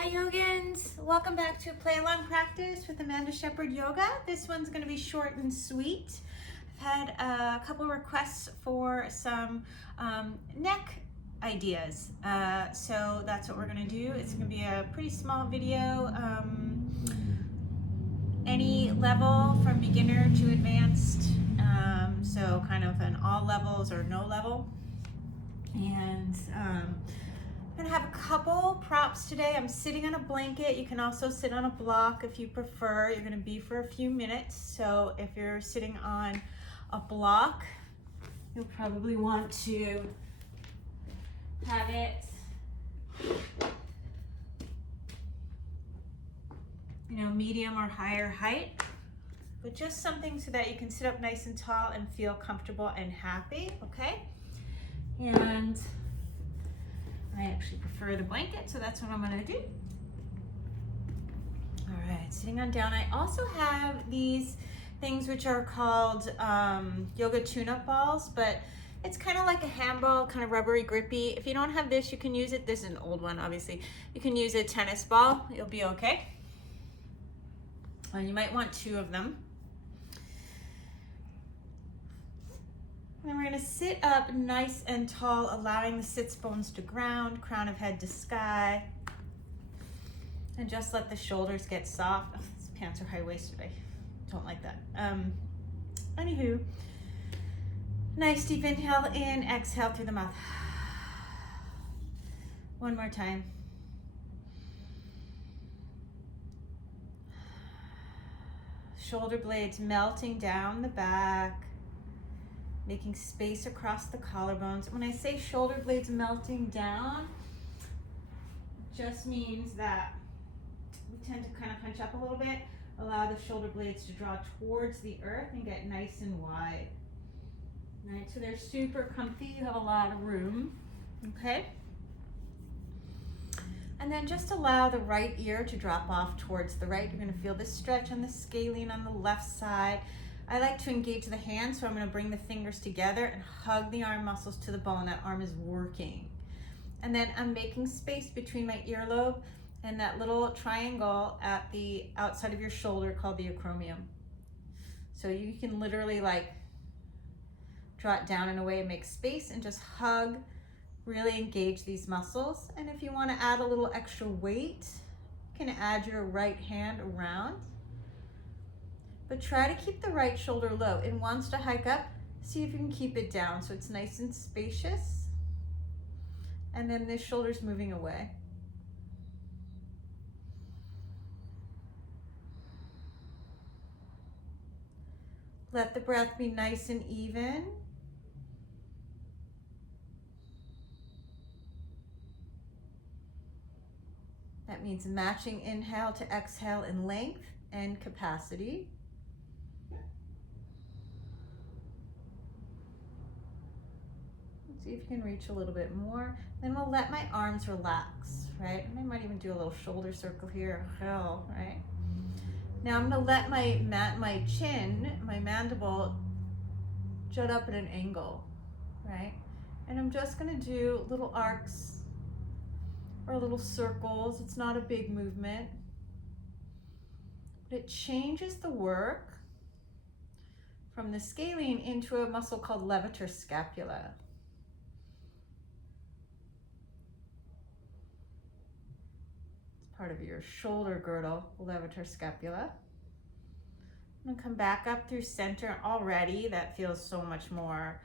Hi yogins, welcome back to Play Along Practice with Amanda Shepherd Yoga. This one's going to be short and sweet. I've had a couple requests for some neck ideas, so that's what we're going to do. It's going to be a pretty small video, any level from beginner to advanced, so kind of an all levels or no level. And I'm gonna have a couple props today. I'm sitting on a blanket. You can also sit on a block if you prefer. You're gonna be for a few minutes. So if you're sitting on a block, you'll probably want to have it, medium or higher height, but just something so that you can sit up nice and tall and feel comfortable and happy, okay? And I actually prefer the blanket, so that's what I'm gonna do. All right, sitting on down. I also have these things which are called yoga tune-up balls, but it's kind of like a handball, kind of rubbery, grippy. If you don't have this, you can use it. This is an old one, obviously. You can use a tennis ball. You'll be okay. And you might want 2 of them. And we're going to sit up nice and tall, allowing the sits bones to ground, crown of head to sky. And just let the shoulders get soft. Oh, these pants are high-waisted. I don't like that. Anywho, nice deep inhale in, exhale through the mouth. One more time. Shoulder blades melting down the back, making space across the collarbones. When I say shoulder blades melting down, it just means that we tend to kind of hunch up a little bit, allow the shoulder blades to draw towards the earth and get nice and wide. All right, so they're super comfy. You have a lot of room, okay? And then just allow the right ear to drop off towards the right. You're gonna feel this stretch on the scalene on the left side. I like to engage the hands, so I'm going to bring the fingers together and hug the arm muscles to the bone. That arm is working. And then I'm making space between my earlobe and that little triangle at the outside of your shoulder called the acromion. So you can literally like draw it down in a way and make space and just hug, really engage these muscles. And if you want to add a little extra weight, you can add your right hand around. But try to keep the right shoulder low. It wants to hike up. See if you can keep it down so it's nice and spacious. And then this shoulder's moving away. Let the breath be nice and even. That means matching inhale to exhale in length and capacity. See if you can reach a little bit more. Then we'll let my arms relax, right? And I might even do a little shoulder circle here, right? Now I'm gonna let my chin, my mandible, jut up at an angle, right? And I'm just gonna do little arcs or little circles. It's not a big movement, but it changes the work from the scalene into a muscle called levator scapula. Part of your shoulder girdle, levator scapula. I'm gonna come back up through center. Already that feels so much more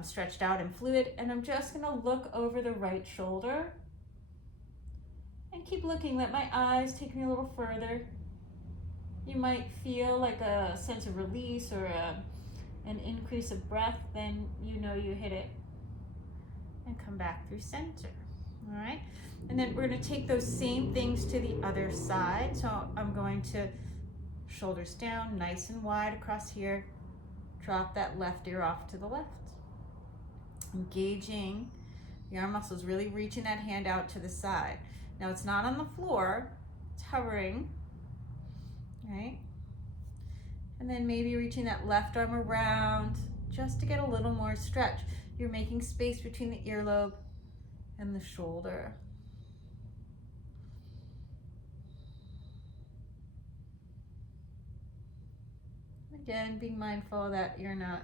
stretched out and fluid. And I'm just gonna look over the right shoulder and keep looking. Let my eyes take me a little further. You might feel like a sense of release or an increase of breath, then you know you hit it. And come back through center, all right? And then we're gonna take those same things to the other side. So I'm going to shoulders down, nice and wide across here. Drop that left ear off to the left. Engaging the arm muscles, really reaching that hand out to the side. Now it's not on the floor, it's hovering, right? And then maybe reaching that left arm around just to get a little more stretch. You're making space between the earlobe and the shoulder. Again, being mindful that you're not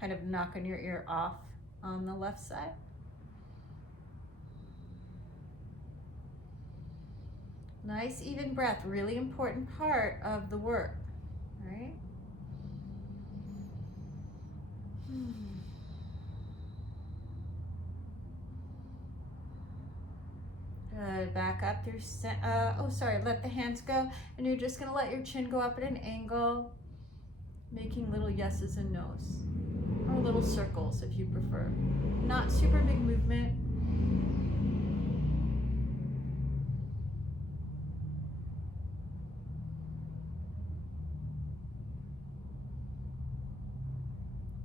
kind of knocking your ear off on the left side. Nice even breath, really important part of the work, right? Good, back up through, let the hands go, and you're just gonna let your chin go up at an angle, making little yeses and nos, or little circles if you prefer. Not super big movement.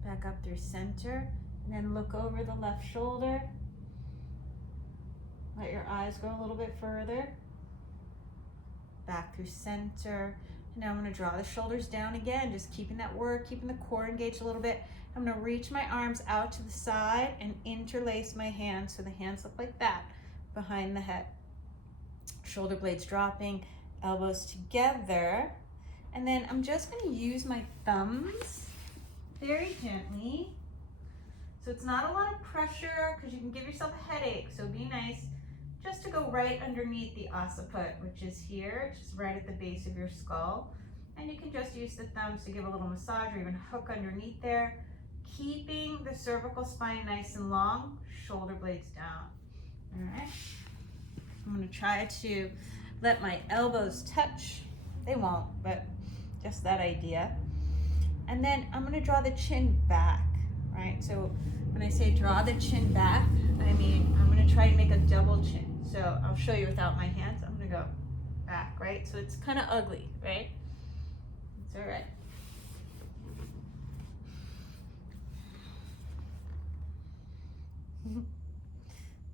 Back up through center, and then look over the left shoulder. Let your eyes go a little bit further. Back through center. And now I'm going to draw the shoulders down again, just keeping that work, keeping the core engaged a little bit. I'm going to reach my arms out to the side and interlace my hands so the hands look like that behind the head. Shoulder blades dropping, elbows together. And then I'm just going to use my thumbs very gently. So it's not a lot of pressure because you can give yourself a headache, so be nice. Just to go right underneath the occiput, which is here, just right at the base of your skull. And you can just use the thumbs to give a little massage or even hook underneath there, keeping the cervical spine nice and long, shoulder blades down. All right. I'm gonna try to let my elbows touch. They won't, but just that idea. And then I'm gonna draw the chin back, right? So when I say draw the chin back, I mean, I'm gonna try to make a double chin. So I'll show you without my hands. I'm gonna go back, right? So it's kind of ugly, right? It's all right.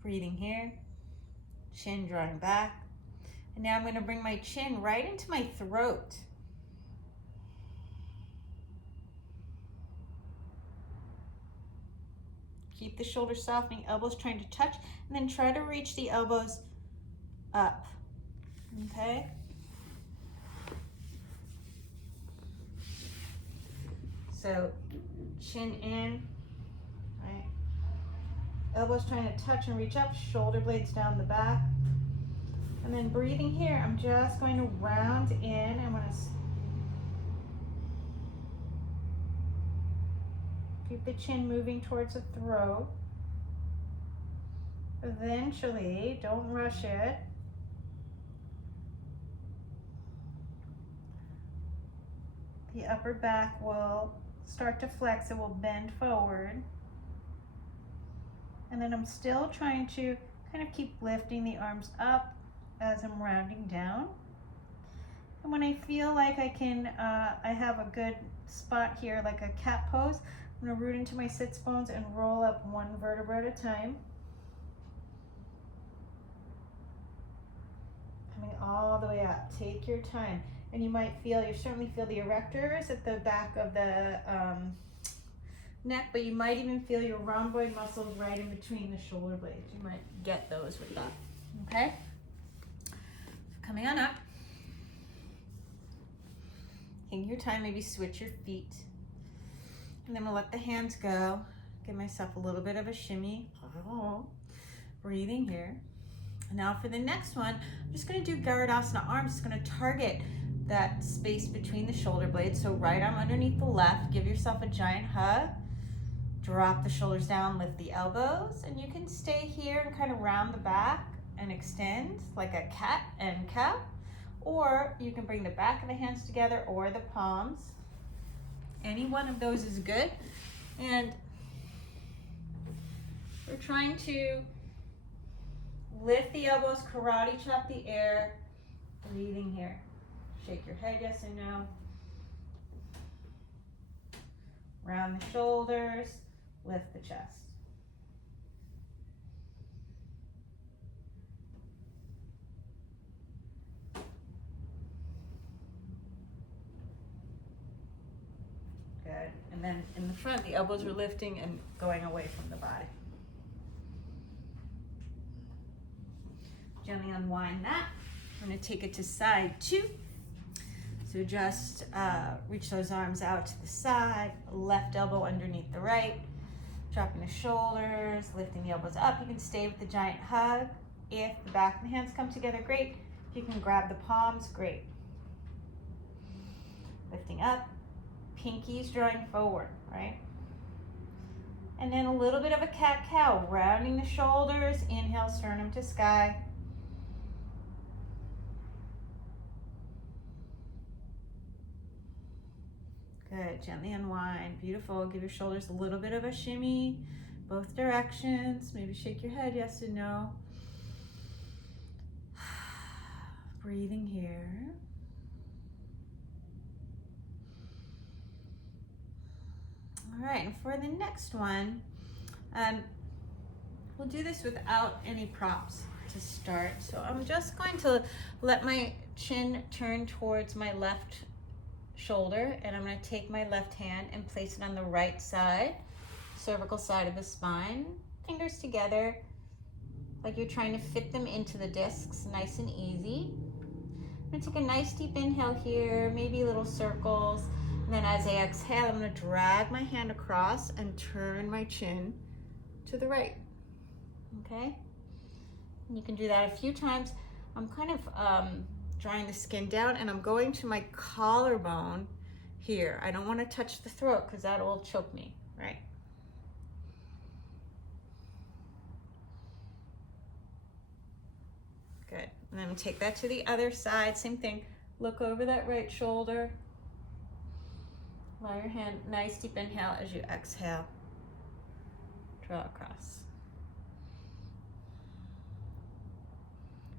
Breathing here, chin drawing back. And now I'm gonna bring my chin right into my throat. Keep the shoulders softening, elbows trying to touch, and then try to reach the elbows up, okay? So chin in, right? Elbows trying to touch and reach up, shoulder blades down the back. And then breathing here, I'm just going to round in. I'm going to keep the chin moving towards the throat. Eventually, don't rush it. The upper back will start to flex, it will bend forward. And then I'm still trying to kind of keep lifting the arms up as I'm rounding down. And when I feel like I have a good spot here, like a cat pose, I'm gonna root into my sits bones and roll up one vertebra at a time. Coming all the way up, take your time. And you certainly feel the erectors at the back of the neck, but you might even feel your rhomboid muscles right in between the shoulder blades. You might get those with that, okay? So coming on up. Taking your time, maybe switch your feet. And then we'll let the hands go. Give myself a little bit of a shimmy. Breathing here. And now for the next one, I'm just gonna do Garudasana arms. Just gonna target that space between the shoulder blades. So right arm underneath the left, give yourself a giant hug. Drop the shoulders down, lift the elbows, and you can stay here and kind of round the back and extend like a cat and cow. Or you can bring the back of the hands together or the palms. Any one of those is good. And we're trying to lift the elbows, karate chop the air, breathing here. Shake your head, yes and no. Round the shoulders, lift the chest. Good. And then in the front, the elbows are lifting and going away from the body. Gently unwind that. I'm going to take it to side 2. So just reach those arms out to the side, left elbow underneath the right, dropping the shoulders, lifting the elbows up. You can stay with the giant hug. If the back of the hands come together, great. If you can grab the palms, great. Lifting up, pinkies drawing forward, right? And then a little bit of a cat-cow, rounding the shoulders, inhale, sternum to sky. Good, gently unwind, beautiful. Give your shoulders a little bit of a shimmy, both directions. Maybe shake your head, yes and no. Breathing here. All right, and for the next one, we'll do this without any props to start. So I'm just going to let my chin turn towards my left shoulder, and I'm going to take my left hand and place it on the right side, cervical side of the spine. Fingers together, like you're trying to fit them into the discs, nice and easy. I'm going to take a nice deep inhale here, maybe little circles. And then as I exhale, I'm going to drag my hand across and turn my chin to the right. Okay? And you can do that a few times. I'm kind of drawing the skin down, and I'm going to my collarbone here. I don't want to touch the throat because that will choke me, right? Good. And then I'm going to take that to the other side. Same thing. Look over that right shoulder. Allow your hand, nice deep inhale as you exhale. Draw across.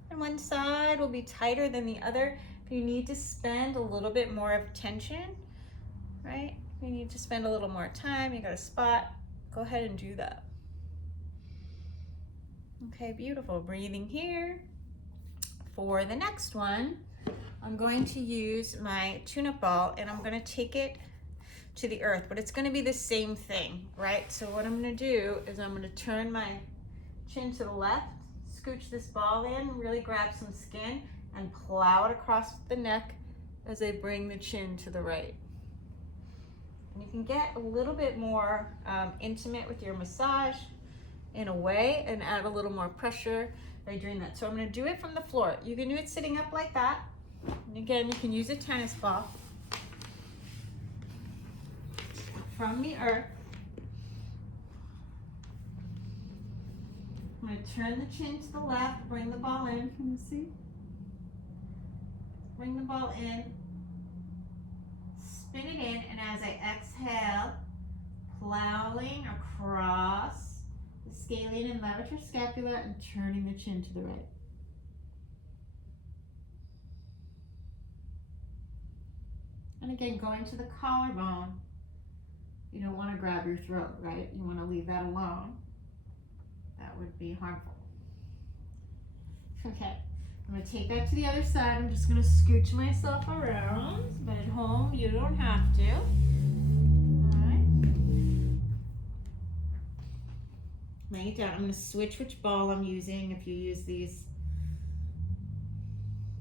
And one side will be tighter than the other. If you need to spend a little bit more of tension, right? If you need to spend a little more time, you got a spot, go ahead and do that. Okay, beautiful. Breathing here. For the next one, I'm going to use my tune-up ball, and I'm going to take it to the earth, but it's going to be the same thing, right? So what I'm going to do is I'm going to turn my chin to the left, scooch this ball in, really grab some skin, and plow it across the neck as I bring the chin to the right. And you can get a little bit more intimate with your massage in a way and add a little more pressure by doing that. So I'm going to do it from the floor. You can do it sitting up like that. And again, you can use a tennis ball. From the earth, I'm going to turn the chin to the left, bring the ball in. Can you see? Bring the ball in, spin it in, and as I exhale, plowing across the scalene and levator scapula and turning the chin to the right. And again, going to the collarbone. You don't want to grab your throat, right? You want to leave that alone. That would be harmful. Okay, I'm going to take that to the other side. I'm just going to scooch myself around, but at home you don't have to. All right. Lay it down. I'm going to switch which ball I'm using if you use these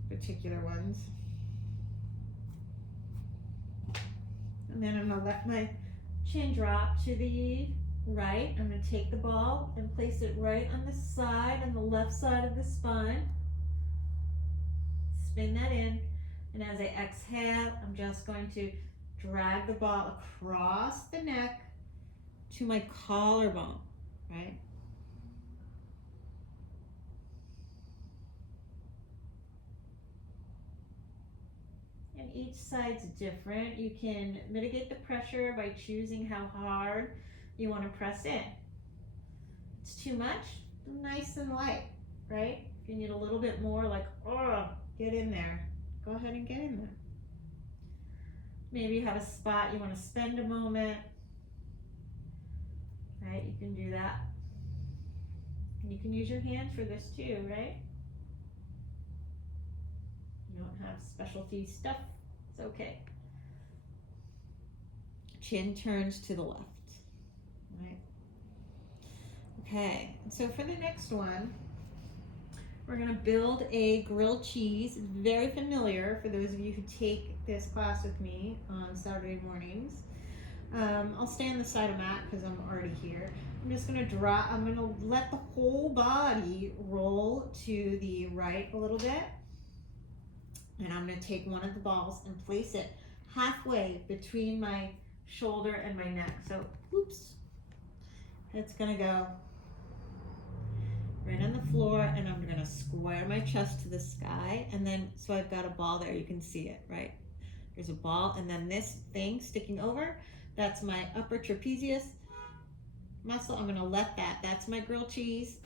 particular ones. And then I'm going to let my chin drop to the right. I'm going to take the ball and place it right on the side, on the left side of the spine. Spin that in. And as I exhale, I'm just going to drag the ball across the neck to my collarbone, right? And each side's different. You can mitigate the pressure by choosing how hard you want to press in. If it's too much, nice and light, right? If you need a little bit more, like, oh, get in there, go ahead and get in there. Maybe you have a spot you want to spend a moment, right? You can do that. You can use your hand for this too, right? You don't have specialty stuff, it's okay. Chin turns to the left, right? Okay, and so for the next one, We're gonna build a grilled cheese. It's very familiar for those of you who take this class with me on Saturday mornings. I'll stay on the side of Matt because I'm already here. I'm just gonna I'm gonna let the whole body roll to the right a little bit. And I'm gonna take one of the balls and place it halfway between my shoulder and my neck. So, oops, it's gonna go right on the floor, and I'm gonna square my chest to the sky, and then, so I've got a ball there, you can see it, right? There's a ball, and then this thing sticking over, that's my upper trapezius muscle. I'm gonna let that's my grilled cheese.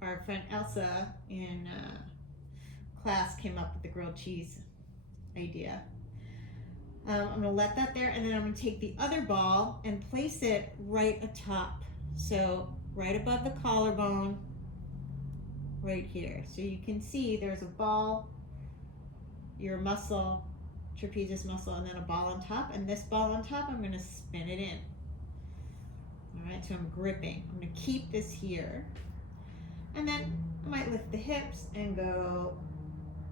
Our friend Elsa in class came up with the grilled cheese idea. I'm gonna let that there, and then I'm gonna take the other ball and place it right atop. So right above the collarbone, right here. So you can see there's a ball, your muscle, trapezius muscle, and then a ball on top. And this ball on top, I'm gonna spin it in. All right, so I'm gripping. I'm gonna keep this here. And then I might lift the hips and go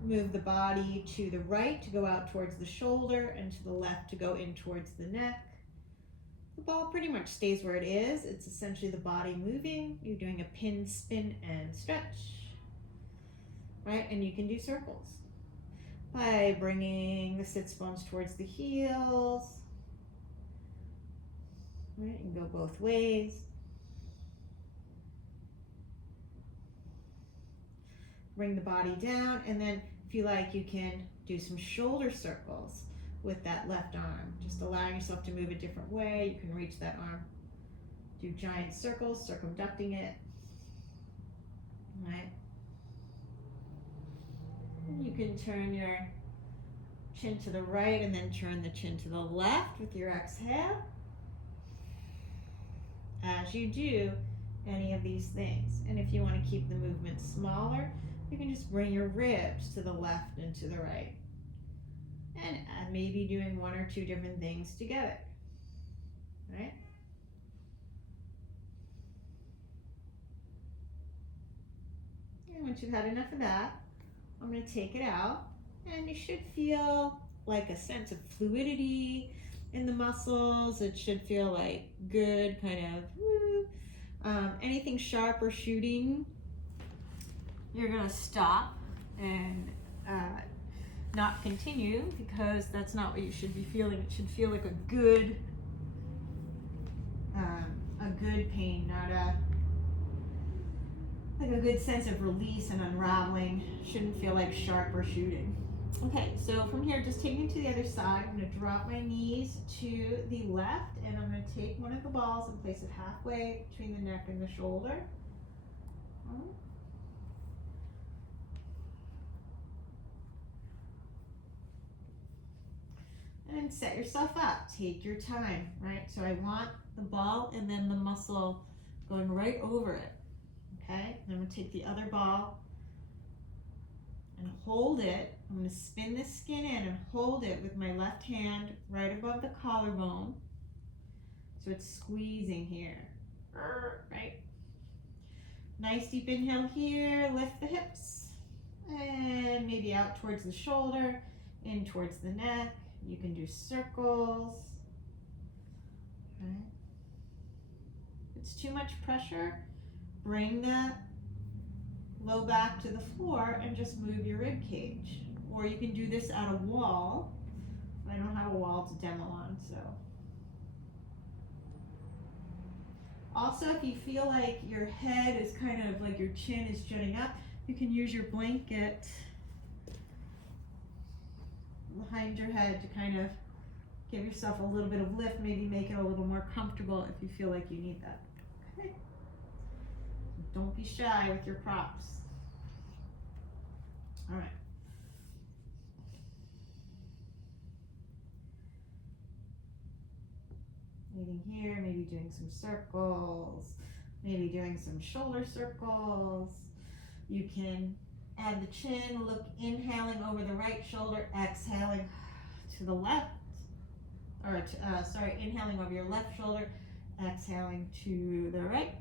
move the body to the right to go out towards the shoulder, and to the left to go in towards the neck. The ball pretty much stays where it is. It's essentially the body moving. You're doing a pin, spin, and stretch, right? And you can do circles by bringing the sits bones towards the heels, right? You can go both ways. Bring the body down, and then if you like, you can do some shoulder circles with that left arm, just allowing yourself to move a different way. You can reach that arm, do giant circles, circumducting it, right? And you can turn your chin to the right and then turn the chin to the left with your exhale. As you do any of these things, and if you want to keep the movement smaller, you can just bring your ribs to the left and to the right, and maybe doing one or two different things together, right? And once you've had enough of that, I'm going to take it out, and you should feel like a sense of fluidity in the muscles. It should feel like good kind of woo. Anything sharp or shooting, you're going to stop and not continue, because that's not what you should be feeling. It should feel like a good pain, not like a good sense of release and unraveling. Shouldn't feel like sharp or shooting. Okay, so from here, just taking it to the other side, I'm going to drop my knees to the left, and I'm going to take one of the balls and place it halfway between the neck and the shoulder. And set yourself up. Take your time, right? So I want the ball and then the muscle going right over it, okay? And I'm going to take the other ball and hold it. I'm going to spin the skin in and hold it with my left hand right above the collarbone. So it's squeezing here, right? Nice deep inhale here. Lift the hips. And maybe out towards the shoulder, in towards the neck. You can do circles. Okay. If it's too much pressure, bring the low back to the floor and just move your rib cage. Or you can do this at a wall. I don't have a wall to demo on, so. Also, if you feel like your head is kind of like your chin is jutting up, you can use your blanket behind your head to kind of give yourself a little bit of lift, maybe make it a little more comfortable if you feel like you need that. Okay. Don't be shy with your props. All right. Meeting here, maybe doing some circles, maybe doing some shoulder circles. You can add the chin, look, inhaling over the right shoulder, exhaling to the left, or inhaling over your left shoulder, exhaling to the right.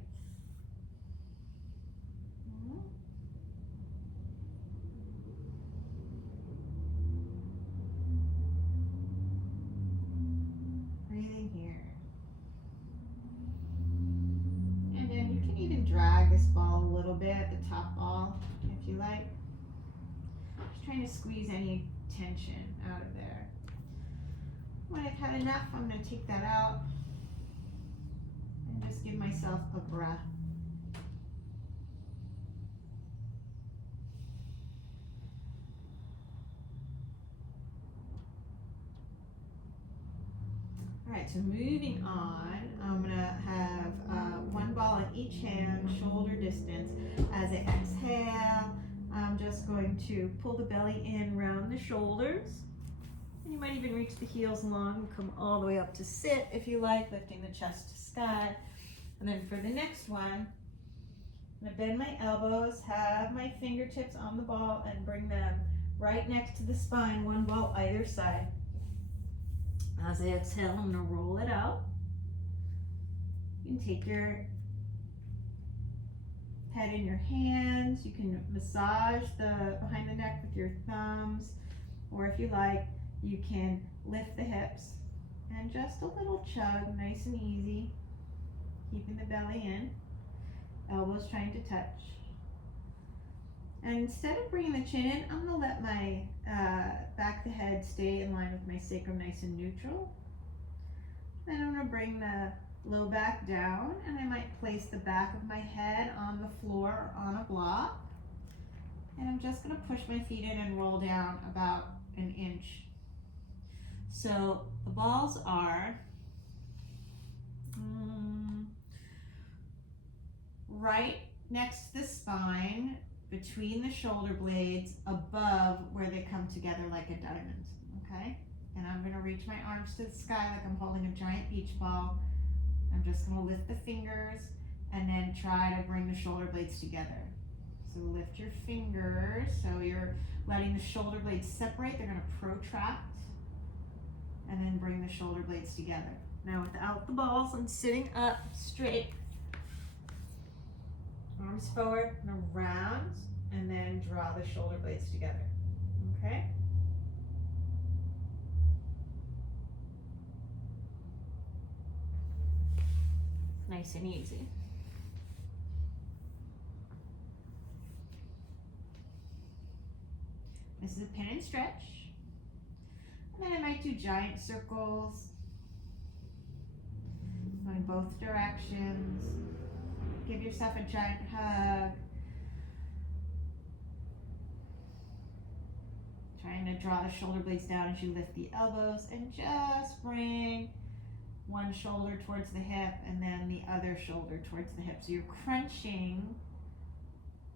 at the top ball, if you like. Just trying to squeeze any tension out of there. When I've had enough, I'm going to take that out and just give myself a breath. All right, so moving on, I'm gonna have one ball in each hand, shoulder distance. As I exhale, I'm just going to pull the belly in around the shoulders. And you might even reach the heels long and come all the way up to sit if you like, lifting the chest to sky. And then for the next one, I'm gonna bend my elbows, have my fingertips on the ball, and bring them right next to the spine, one ball either side. As I exhale, I'm going to roll it out. You can take your head in your hands. You can massage the behind the neck with your thumbs. Or if you like, you can lift the hips and just a little chug, nice and easy. Keeping the belly in. Elbows trying to touch. And instead of bringing the chin in, I'm going to let my back of the head stay in line with my sacrum, nice and neutral. Then I'm going to bring the low back down, and I might place the back of my head on the floor or on a block. And I'm just going to push my feet in and roll down about an inch. So the balls are right next to the spine, between the shoulder blades, above where they come together like a diamond, okay? And I'm gonna reach my arms to the sky like I'm holding a giant beach ball. I'm just gonna lift the fingers and then try to bring the shoulder blades together. So lift your fingers, so you're letting the shoulder blades separate, they're gonna protract, and then bring the shoulder blades together. Now without the balls, I'm sitting up straight. Arms forward and around, and then draw the shoulder blades together, okay? Nice and easy. This is a pin and stretch. And then I might do giant circles, going both directions. Give yourself a giant hug. Trying to draw the shoulder blades down as you lift the elbows, and just bring one shoulder towards the hip and then the other shoulder towards the hip. So you're crunching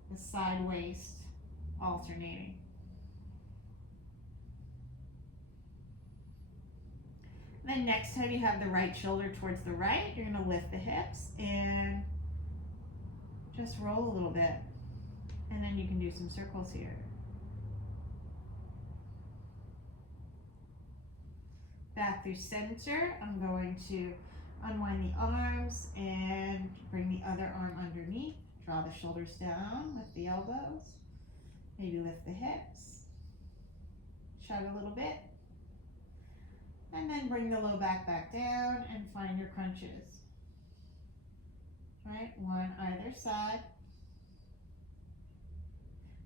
the side waist, alternating. Then next time you have the right shoulder towards the right, you're going to lift the hips and just roll a little bit. And then you can do some circles here. Back through center, I'm going to unwind the arms and bring the other arm underneath. Draw the shoulders down with the elbows. Maybe lift the hips. Chug a little bit. And then bring the low back down and find your crunches. Right, one either side.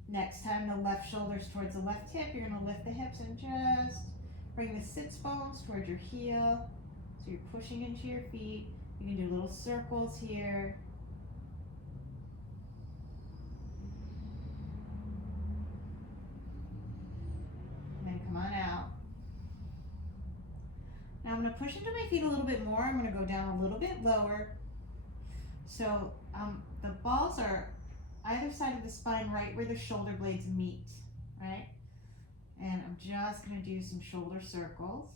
Next time the left shoulder's towards the left hip, you're going to lift the hips and just bring the sits bones towards your heel. So you're pushing into your feet. You can do little circles here. And then come on out. Now I'm going to push into my feet a little bit more. I'm going to go down a little bit lower. So the balls are either side of the spine, right where the shoulder blades meet, right? And I'm just going to do some shoulder circles.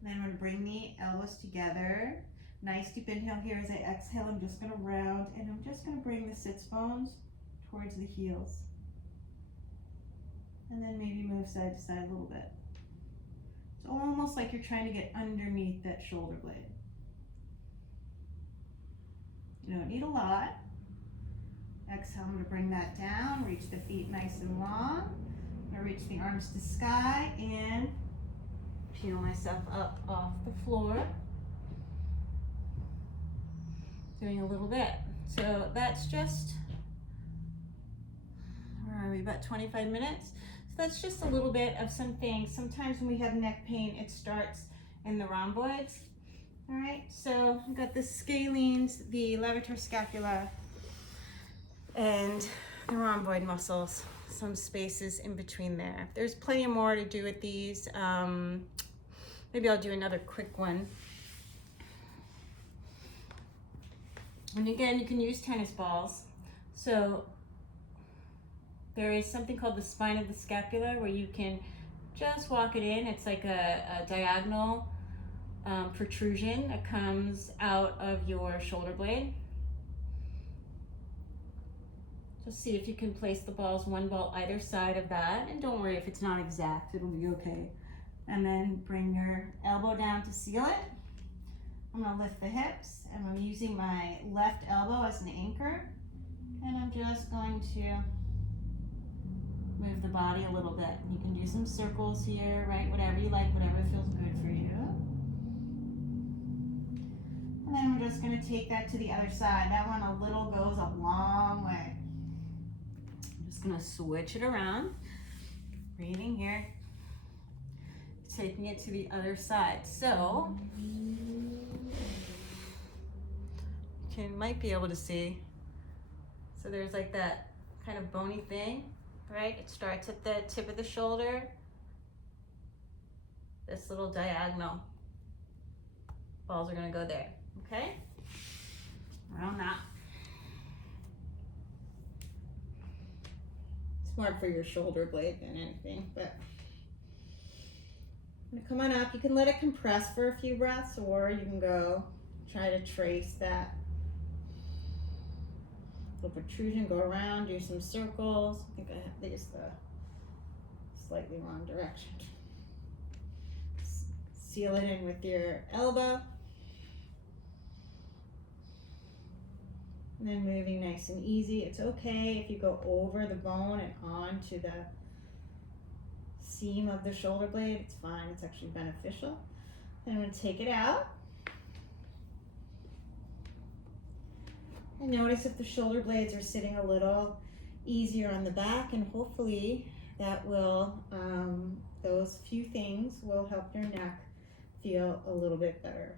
And then I'm going to bring the elbows together. Nice deep inhale here. As I exhale, I'm just going to round, and I'm just going to bring the sits bones towards the heels. And then maybe move side to side a little bit. It's almost like you're trying to get underneath that shoulder blade. You don't need a lot. Exhale, I'm going to bring that down, reach the feet nice and long. I'm going to reach the arms to sky and peel myself up off the floor. doing a little bit. So that's just, where are we, about 25 minutes. So that's just a little bit of some things. Sometimes when we have neck pain, it starts in the rhomboids. All right, so I've got the scalenes, the levator scapula, and the rhomboid muscles, some spaces in between there. There's plenty more to do with these. Maybe I'll do another quick one. And again, you can use tennis balls. So there is something called the spine of the scapula where you can just walk it in. It's like a diagonal protrusion that comes out of your shoulder blade. Just see if you can place the balls, one ball either side of that, and don't worry if it's not exact, it'll be okay. And then bring your elbow down to seal it. I'm gonna lift the hips, and I'm using my left elbow as an anchor, and I'm just going to move the body a little bit. You can do some circles here, right? Whatever you like, whatever feels good for you. And then we're just gonna take that to the other side. That one a little goes a long way. I'm just gonna switch it around. Breathing here. Taking it to the other side. So, you might be able to see. So there's like that kind of bony thing, right? It starts at the tip of the shoulder. This little diagonal. Balls are gonna go there, okay? Around that. It's more for your shoulder blade than anything, but come on up. You can let it compress for a few breaths, or you can go try to trace that little protrusion, go around, do some circles. I think I have these the slightly wrong direction. Seal it in with your elbow. And then moving nice and easy. It's okay if you go over the bone and onto the seam of the shoulder blade. It's fine, it's actually beneficial. Then I'm going to take it out. And notice if the shoulder blades are sitting a little easier on the back, and hopefully that will, those few things will help your neck feel a little bit better.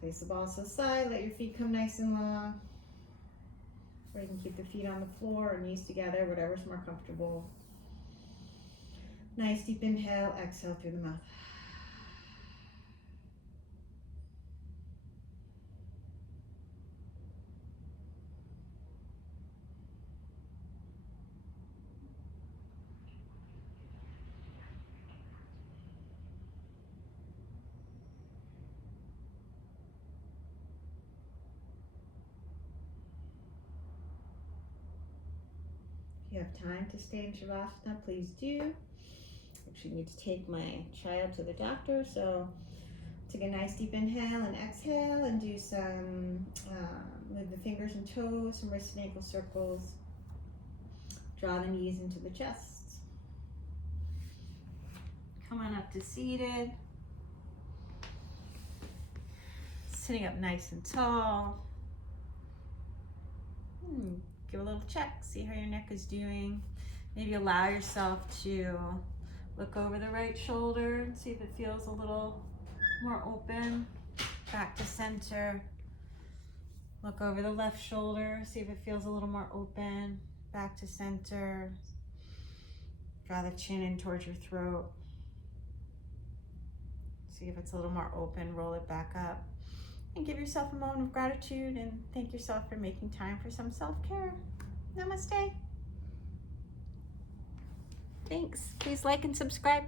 Place the balls to the side, let your feet come nice and long. Or you can keep the feet on the floor or knees together, whatever's more comfortable. Nice deep inhale, exhale through the mouth. If you have time to stay in Shavasana, please do. Actually need to take my child to the doctor, so take a nice deep inhale and exhale and do some, move the fingers and toes, some wrist and ankle circles. Draw the knees into the chest. Come on up to seated. Sitting up nice and tall. Give a little check, see how your neck is doing. Maybe allow yourself to look over the right shoulder and see if it feels a little more open. Back to center. Look over the left shoulder, see if it feels a little more open. Back to center. Draw the chin in towards your throat. See if it's a little more open, roll it back up. And give yourself a moment of gratitude and thank yourself for making time for some self-care. Namaste. Thanks. Please like and subscribe.